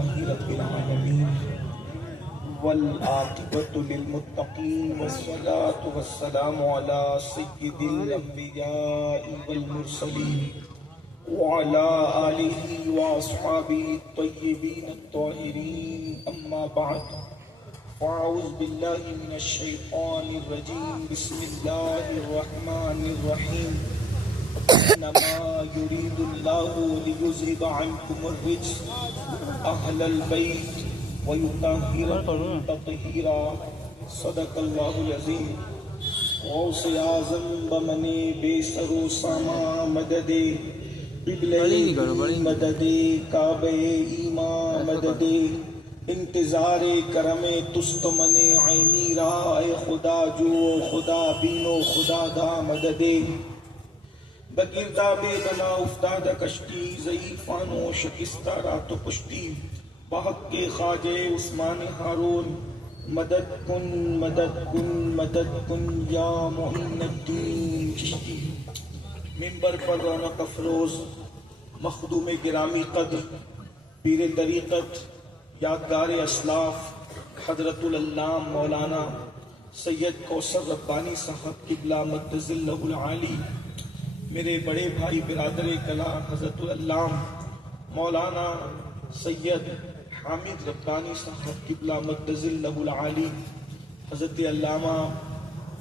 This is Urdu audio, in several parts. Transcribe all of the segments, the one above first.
لله رب العالمين والعاقبة للمتقين والصلاة والسلام على سيد الأنبياء والمرسلين وعلى آله وأصحابه الطيبين الطاهرين أما بعد فأعوذ بالله من الشيطان الرجيم بسم الله الرحمن الرحيم إنما يريد الله ليذهب عنكم الرجس أهل البيت ويطهركم تطهيرا صدق الله العظيم غوث اعظم بمن بیسر و ساما مدد قبلہ مدد کعبہ ایمان مدد انتظار کرم تست من عینی رائے خدا جو خدا بینو خدا دا مدد بگردہ بے بنا افتاد کشتی ضعیفان و شکستہ رات و پشتی بحق کے خواجہ عثمان ہارون مدد کن مدد کن مدد کن یا معین الدین چشتی ممبر پر رونق افروز مخدوم گرامی قدر پیر طریقت یادگار اسلاف حضرت العلامہ مولانا سید کوثر ربانی صاحب قبلہ مقدس اللہ العالی، میرے بڑے بھائی برادر کلا حضرت العلامہ مولانا سید حامد ربانی صاحب قبلہ مقدس اللہ العالی، حضرت علامہ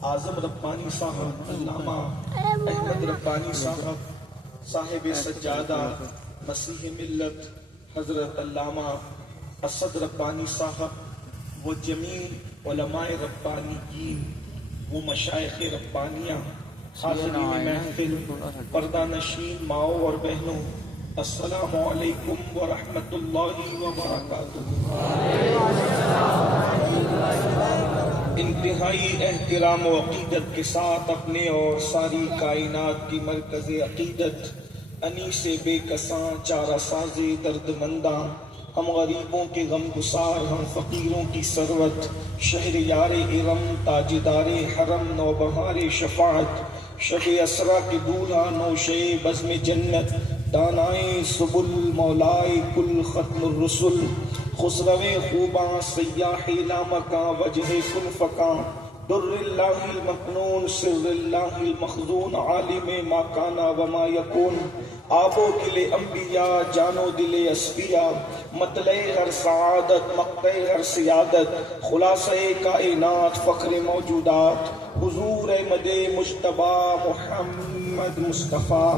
اعظم ربانی صاحب، علامہ احمد ربانی صاحب صاحب سجادہ مسیح ملت، حضرت علامہ اسد ربانی صاحب، وہ جمیع علماء ربانیین، وہ مشائخ ربانیہ، حاضرین محفل، پردہ نشین ماؤں اور بہنوں، السلام علیکم ورحمۃ اللہ وبرکاتہ۔ انتہائی احترام و عقیدت کے ساتھ اپنے اور ساری کائنات کی مرکز عقیدت، انیس بے کساں چارہ ساز درد منداں، ہم غریبوں کے غم گسار، ہم فقیروں کی ثروت، شہر یار ارم تاجدار حرم، نوبہار شفاعت، شب اسرا کے دولہا نوشے بزم جنت، دانائے سبل مولائے کل ختم الرسل، خسرو خوباں سیاح لامکاں وجہ کن فکاں، در اللہ المکنون سر اللہ المخزون، عالم ما کانا وما یکون، آب و دل انبیاء جان و دل اصفیاء، مطلع ہر سعادت مقطع ہر سیادت، خلاصہ کائنات فخر موجودات، حضور احمد مجتبی محمد مصطفیٰ،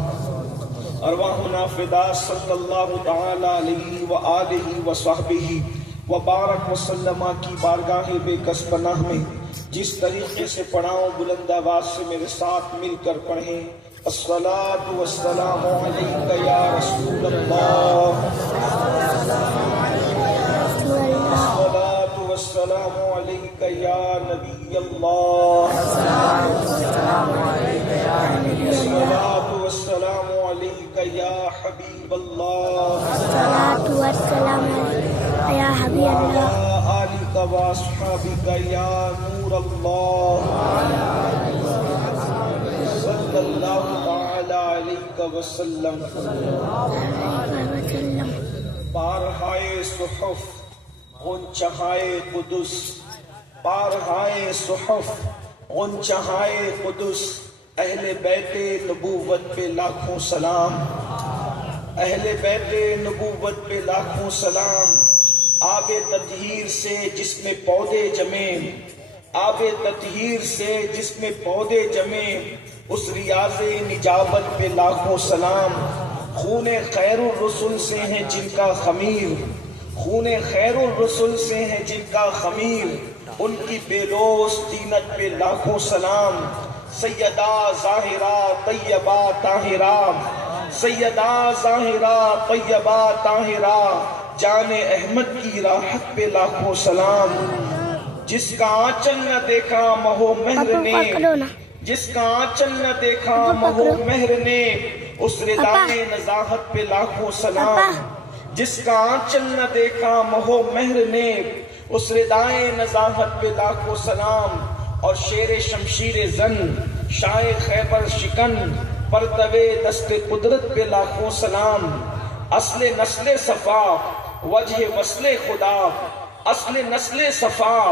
ارواحنا فدا صلی اللہ تعالی علیہ وآلہ وصحبہ وبارک وسلم کی بارگاہ بے کس پناہ میں جس طریقے سے پڑھاؤں بلند آواز سے میرے ساتھ مل کر پڑھیں۔ الصلاة والسلام علیک یا رسول اللہ، الصلاة والسلام علیک یا نبی اللہ، الصلاة والسلام علیک یا حبیب اللہ، الصلاة والسلام علیک یا حبیب اللہ، آلک و اصحابک یا نور اللہ، صلی اللہ تعالی علیہ وسلم۔ بارہائے صحف غنچہائے قدس، بارہائے صحف غنچہائے قدس، اہل بیت نبوت پہ لاکھوں سلام، اہل بیت نبوت پہ لاکھوں سلام، آب تطہیر سے جس میں پودے جمے، آب تطہیر سے جس میں پودے جمے، اس ریاض نجابت پہ لاکھوں سلام، خون خیر الرسل سے ہیں جن کا خمیر، خون خیر الرسل سے ہیں جن کا خمیر، ان کی بے لوث طینت پہ لاکھوں سلام، سیدہ ظاہرہ طیبہ طاہرہ، سیدہ ظاہرہ طیبہ طاہرہ، جان احمد کی راحت پہ لاکھوں سلام، جس کا آنچل نہ دیکھا مہو مہر نے، جس کا آنچل نہ دیکھا مہو مہر نے، اس ردائے نزاہت پہ لاکھوں سلام، جس کا آنچل نہ دیکھا مہو مہر نے، اس ردائے نزاہت پہ لاکھوں سلام، اور شیر شمشیر زن شاہ خیبر شکن، پرتوے دست قدرت پہ لاکھوں سلام، اصل نسل صفا وجہ وصل خدا اصل نسل صفا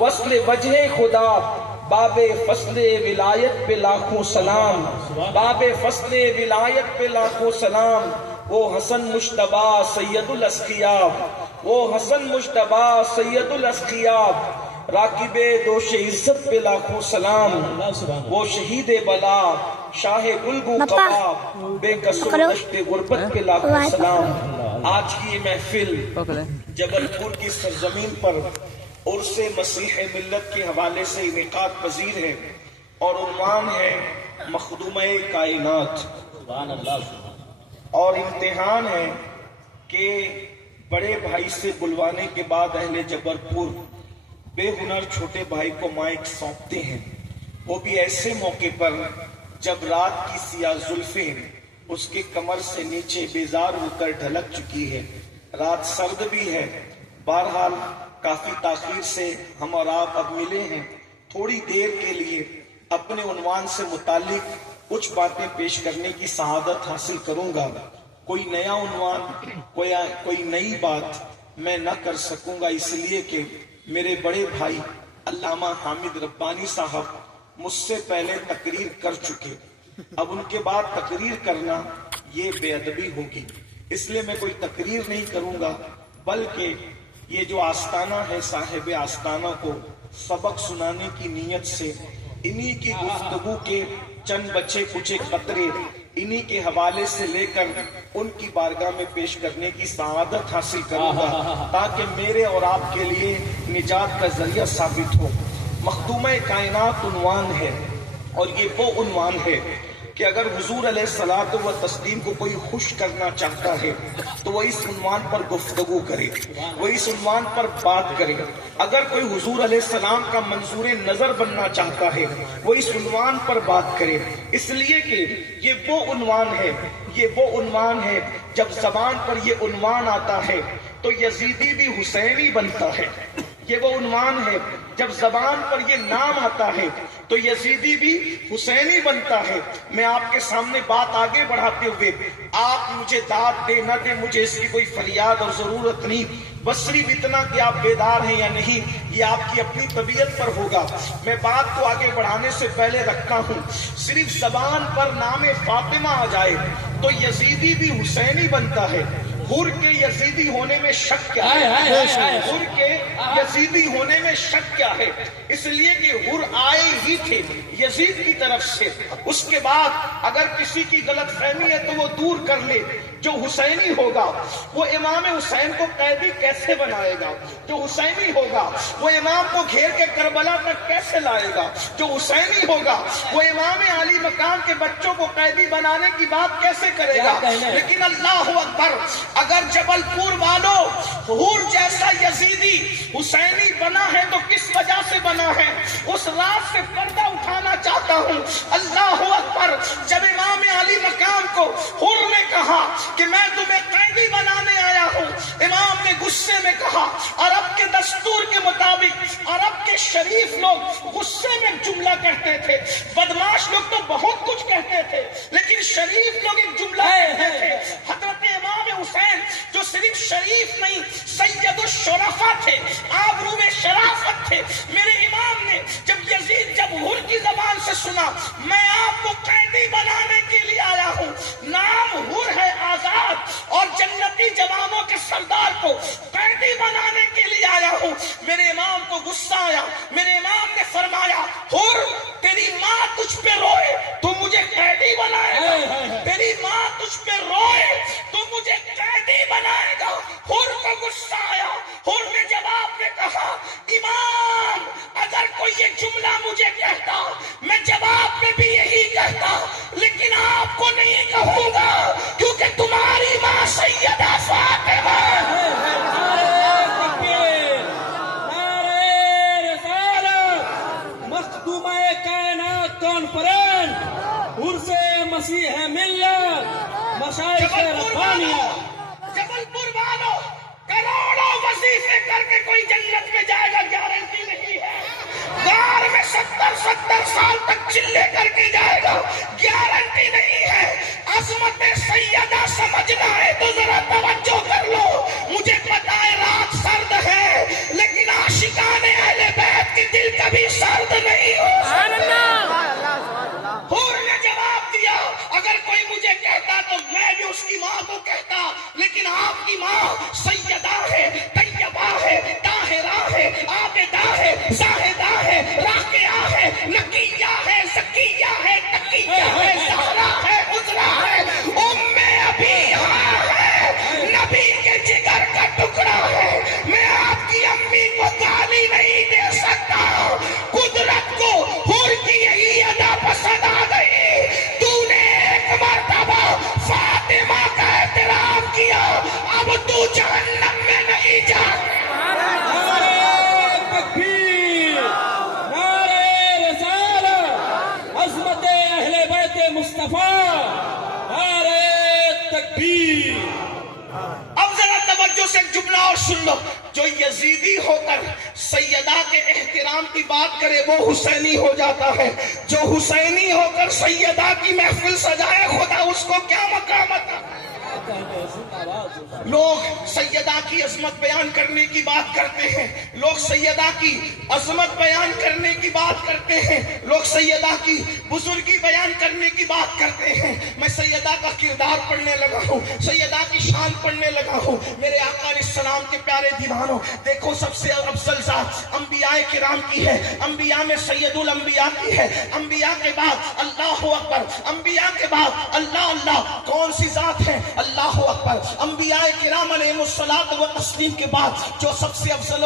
وصل وجہ خدا باب فصل ولایت پہ لاکھوں سلام باب فصل ولایت پہ لاکھوں سلام وہ حسن مجتبی سید الاسقیاء وہ حسن مجتبی سید الاسقیاء راکب دوش عزت پہ لاکھوں سلام وہ شہید بلا شاہ گلگو قباب بے قصور دشت غربت پہ لاکھوں سلام۔ آج کی یہ محفل جبل پور کی سرزمین پر عرس مسیح ملت کے حوالے سے انعقاد پذیر ہے اور عنوان ہے مخدومہ کائنات، اور امتحان ہے کہ بڑے بھائی سے بلوانے کے بعد اہل جبل پور بے ہنر چھوٹے بھائی کو مائک سونپتے ہیں، وہ بھی ایسے موقع پر جب رات کی سیاہ زلفیں اس کے کمر سے نیچے بیزار ہو کر ڈھلک چکی ہے، رات سرد بھی ہے۔ بہرحال کافی تاخیر سے ہم اور آپ اب ملے ہیں، تھوڑی دیر کے لیے اپنے عنوان سے متعلق کچھ باتیں پیش کرنے کی سعادت حاصل کروں گا۔ کوئی نیا عنوان کوئی نئی بات میں نہ کر سکوں گا، اس لیے کہ میرے بڑے بھائی علامہ حامد ربانی صاحب مجھ سے پہلے تقریر کر چکے، اب ان کے بعد تقریر کرنا یہ بے ادبی ہوگی، اس لیے میں کوئی تقریر نہیں کروں گا، بلکہ یہ جو آستانہ ہے صاحب آستانہ کو سبق سنانے کی نیت سے انہی کی گفتگو کے چند بچے کچھ قطرے انہی کے حوالے سے لے کر ان کی بارگاہ میں پیش کرنے کی سعادت حاصل کروں گا تاکہ میرے اور آپ کے لیے نجات کا ذریعہ ثابت ہو۔ مخدومہ کائنات عنوان ہے، اور یہ وہ عنوان ہے کہ اگر حضور علیہ الصلوۃ والتسلیم کو کوئی خوش کرنا چاہتا ہے تو وہ اس عنوان پر گفتگو کرے، وہ اس عنوان پر بات کرے۔ اگر کوئی حضور علیہ السلام کا منظور نظر بننا چاہتا ہے وہ اس عنوان پر بات کرے، اس لیے کہ یہ وہ عنوان ہے، یہ وہ عنوان ہے جب زبان پر یہ عنوان آتا ہے تو یزیدی بھی حسینی بنتا ہے، یہ وہ عنوان ہے جب زبان پر یہ نام آتا ہے تو یزیدی بھی حسینی بنتا ہے۔ میں آپ کے سامنے بات آگے بڑھاتے ہوئے، آپ مجھے داد دے نہ دے مجھے اس کی کوئی فریاد اور ضرورت نہیں، بس صرف اتنا کہ آپ بیدار ہیں یا نہیں یہ آپ کی اپنی طبیعت پر ہوگا۔ میں بات کو آگے بڑھانے سے پہلے رکھتا ہوں، صرف زبان پر نام فاطمہ آ جائے تو یزیدی بھی حسینی بنتا ہے۔ حر کے یزیدی ہونے میں شک کیا ہے؟ حر کے یزیدی ہونے میں شک کیا ہے؟ اس لیے کہ حر آئے ہی تھے یزید کی طرف سے، اس کے بعد اگر کسی کی غلط فہمی ہے تو وہ دور کر لے۔ جو حسینی ہوگا وہ امام حسین کو قیدی کیسے بنائے گا؟ جو حسینی ہوگا وہ امام کو گھیر کے کربلا تک کیسے لائے گا؟ جو حسینی ہوگا وہ امام علی مقام کے بچوں کو قیدی بنانے کی بات کیسے کرے گا؟ لیکن اللہ اکبر، اگر جبل پور والوں حور جیسا یزیدی حسینی بنا ہے تو کس وجہ سے بنا ہے؟ اس رات سے پردہ اٹھانا چاہتا ہوں۔ اللہ اکبر، جب امام علی مقام کو حور نے کہا کہ میں تمہیں قیدی بنانے آیا ہوں، امام نے غصے میں کہا، عرب کے دستور کے مطابق عرب کے شریف لوگ غصے میں جملہ کہتے تھے، بدماش لوگ تو بہت کچھ کہتے تھے لیکن شریف لوگ ایک جملہ کہتے تھے۔ حضرت امام حسین جو صرف شریف نہیں سید الشرفاء تھے، آبرو شرافت تھے، میرے امام نے جب حر کی زبان سے سنا میں آپ کو قیدی بنانے کے لیے آیا ہوں، نام حر ہے آزاد، اور جنتی جوانوں کے سردار کو قیدی بنانے کے لیے آیا ہوں، میرے امام کو غصہ آیا۔ میرے امام نے فرمایا، حر تیری ماں تجھ پہ روئے تو مجھے قیدی بنائے گا، تیری ماں تجھ پہ روئے تو مجھے قیدی بنائے گا۔ حر کو غصہ آیا، حر نے جواب میں کہا، امام اگر کوئی یہ جملہ مجھے کہتا میں جواب میں بھی یہی کہتا، لیکن آپ کو نہیں کہوں گا کیونکہ تمہاری ماں سیدہ فاطمہ۔ مخدومہ کائنات کانفرنس عرس مسیح ملت مشائخ ربانیہ۔ جبل پور والوں کروڑوں وظیفے کر کے کوئی جنت میں جائے گا گارنٹی نہیں ہے، غار میں 70 سال تک چلے کر کے جائے گا گارنٹی نہیں ہے۔ عظمت سیدہ سمجھنا ہے تو ذرا توجہ کر لو، مجھے فاطمہ سیدہ ہے، طیبہ ہے، طاہرہ ہے، عابدہ ہے، زاہدہ ہے، راقیہ ہے، نقیہ ہے، زکیہ ہے، تقیہ ہے، زہرا ہے، عذرا ہے، ام ابیہ ہے، نبی کے جگر کا ٹکڑا ہے۔ میں آپ کی امی کو گالی نہیں دے سکتا، قدرت کو حور کی یہی ادا پسند آ گئی، تو نے ایک مرتبہ فاطمہ کا احترام کیا، اب تو جہنم میں نہیں جا۔ نعرہ تکبیر، نعرہ رسالت، عظمت اہل بیت مصطفیٰ، نعرہ تکبیر۔ اب ذرا توجہ سے ایک جملہ اور سن لو، جو یزیدی ہو کر سیدہ کے احترام کی بات کرے وہ حسینی ہو جاتا ہے، جو حسینی ہو کر سیدہ کی محفل سجائے خدا اس کو کیا مقام عطا۔ لوگ سیدہ کی عظمت بیان کرنے کی بات کرتے ہیں، لوگ سیدہ کی عظمت بیان کرنے کی بات کرتے ہیں، لوگ سیدہ کی بزرگی بیان کرنے کی بات کرتے ہیں۔ میں سیدہ کا کردار پڑھنے لگا ہوں، سیدہ کی شان پڑھنے لگا ہوں۔ میرے آقا علیہ السلام کے پیارے دیوانوں، دیکھو سب سے افضل ذات انبیاء کرام کی ہے، انبیاء میں سید الانبیاء کی ہے، انبیاء کے بعد اللہ اکبر، انبیاء کے بعد اللہ اللہ، کون سی ذات ہے؟ اللہ اکبر۔ انبیاء کرام علیہ الصلوۃ والتسلیم کے بعد جو سب سے افضل